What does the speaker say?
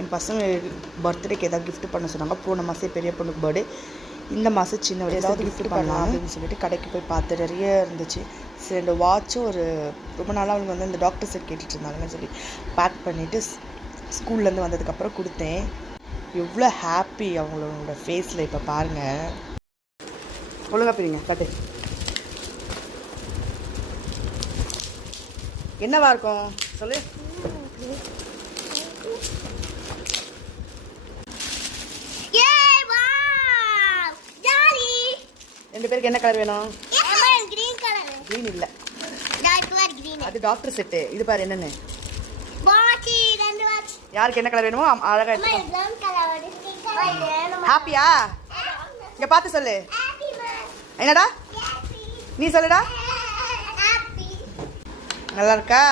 என் பசங்க பர்த்டேக்கு ஏதாவது கிஃப்ட் பண்ண சொன்னாங்க. போன மாதம் பெரிய பொண்ணுக்கு பர்த்டே, இந்த மாதம் சின்ன ஏதாவது கிஃப்ட் பண்ணலாம் அப்படின்னு சொல்லிட்டு கடைக்கு போய் பார்த்து நிறைய இருந்துச்சு. சரி 2 வாட்சும் ஒரு ரொம்ப நாளாக அவங்க வந்து அந்த டாக்டர் செட் கேட்டுட்டு இருந்தாங்கன்னு சொல்லி பேக் பண்ணிவிட்டு ஸ்கூல்லேருந்து வந்ததுக்கப்புறம் கொடுத்தேன். எவ்வளோ ஹாப்பி அவங்களோட ஃபேஸில் இப்போ பாருங்கள். ஒழுங்கா பிரிங்க கட்டு. என்னவா இருக்கும் சொல்லு. ரெண்டு பேருக்கு என்ன கலர் வேணும்? கிரீன் இல்ல, அது டாக்டர் செட்டு. இது பாரு என்னன்னு. யாருக்கு என்ன கலர் வேணுமோ அழகா ஹாப்பியா? இங்க பார்த்து சொல்லு. என்னடா நீ சொல்லுடா. நல்லா இருக்கா?